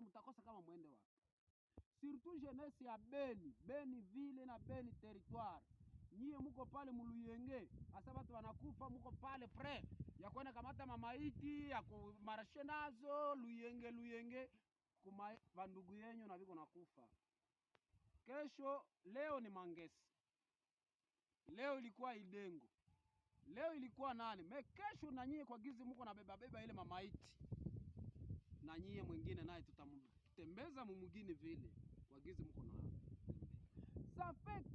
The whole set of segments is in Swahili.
mtakosa kama mwende wapi. Surtout jeunesse ya Beni ville na Beni territoire. Nyie muko pale muluyenge, asa watu wanakufa, muko pale pre ya kwenda kamata mamaiti ya kumarashe nazo luyenge kuma bandugu yenyu na biko nakufa. Kesho leo ni Mangesi, leo ilikuwa Idengo, leo ilikuwa nani, kesho na nyie kwa gizi muko na beba ile mamaiti, na nyie mwingine naye tutamtembeza mumugini vile kwa gizi muko na safe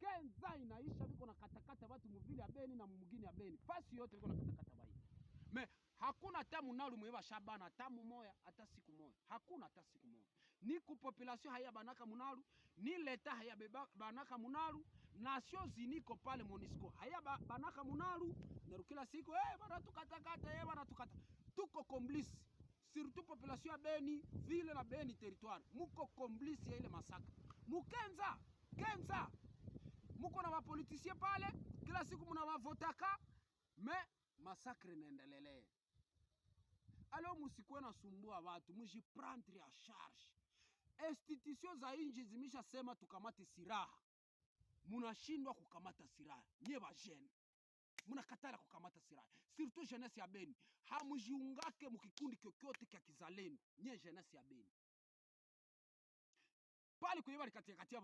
kenza inaisha biko na katakata watu muvili ya Beni na mumugini ya Beni, fasi yote biko na katakata bai. Hakuna tamu nalu mweba shabana tamu moya hata siku moya. Hakuna hata siku moya. Ni ku population haya banaka munalu, ni leta haya banaka munalu, Nations Unies ko pale MONUSCO haya banaka munalu, nerukila siku bana tukatakata bana tukata. Tuko complice. Surtout population ya Beni ville na Beni territoire. Muko complice ya ile masaka. Mukenza muko na wapolitisien pale, kila siku munawavotaka, masakre naendelele. Alors musikuwe na sumbua watu, mujiprendre ya charge. Institution za inji zimisha sema tukamate siraha. Munashindwa kukamata siraha. Nye ba jeune munakatala kukamata siraha. Surtout jeunesse ya Beni. Hamujiungake mukikundi kyokyote kya kizalendo. Nye jeunesse ya Beni. Pale kuyeba katia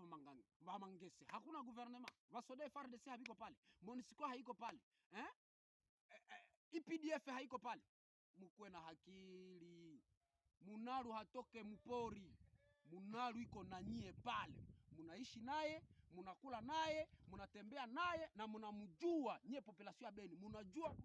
Mangese. Hakuna gouvernement. Vasoda FARDC habiko pale. MONUSCO haiko pale. IPDF haiko pale. Mukwe na hakili. Munalu hatoke mpori. Munalu iko na nyie pale. Munaishi naye, munakula naye, munatembea naye, na munamujua. Nyie population ya Beni munajua